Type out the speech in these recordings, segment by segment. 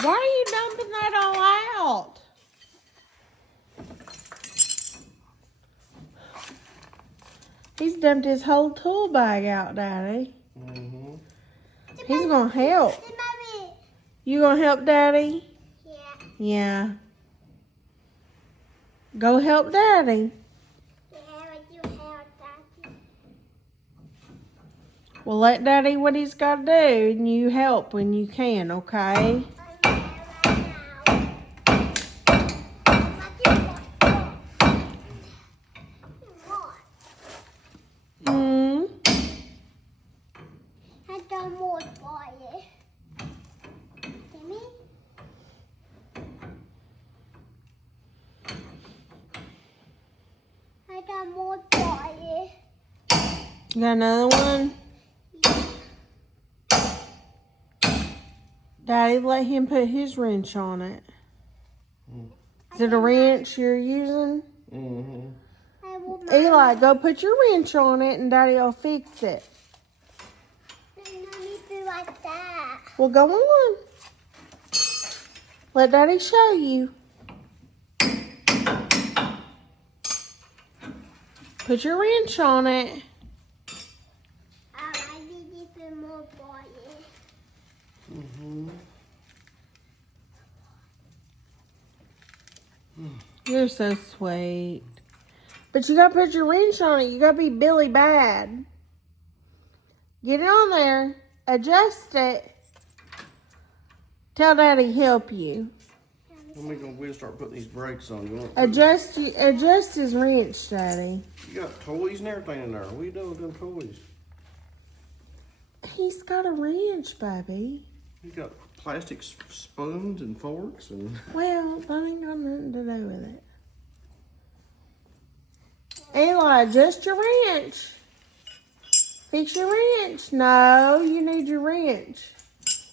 Why are you dumping that all out? He's dumped his whole tool bag out, Daddy. Mm-hmm. He's gonna help. You gonna help Daddy? Yeah. Yeah. Go help Daddy. Yeah, but you help Daddy. Well, let Daddy what he's got to do, and you help when you can, okay? Hmm. I got more for you. Timmy? I got more for you. You got another one? Daddy, let him put his wrench on it. Is it a wrench you're using? Mm-hmm. Eli, go put your wrench on it and Daddy will fix it. Let me do like that. Well, go on. Let Daddy show you. Put your wrench on it. I need to put more for you. Mm-hmm. You're so sweet. But you gotta put your wrench on it. You gotta be Billy Bad. Get it on there. Adjust it. Tell Daddy help you. When we'll start putting these brakes on. You want Adjust his wrench, Daddy. You got toys and everything in there. What are you doing with them toys? He's got a wrench, baby. You got plastic spoons and forks and. Well, that ain't got nothing to do with it. Eli, adjust your wrench. Fix your wrench. No, you need your wrench.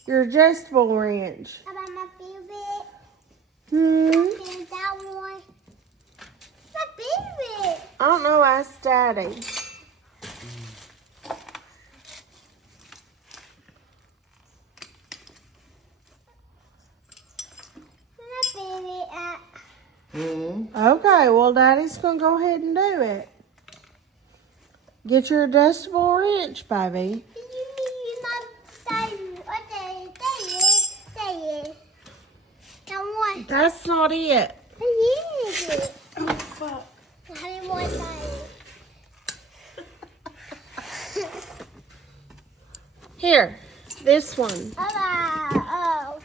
Your adjustable wrench. How about my favorite? Hmm? That one. My favorite. I don't know. Ask Daddy. My favorite. Mm-hmm. Okay, well, Daddy's going to go ahead and do it. Get your adjustable wrench, baby. That one. That's not it. I use it. Oh, fuck. I didn't want that. Here, this one. Bye-bye.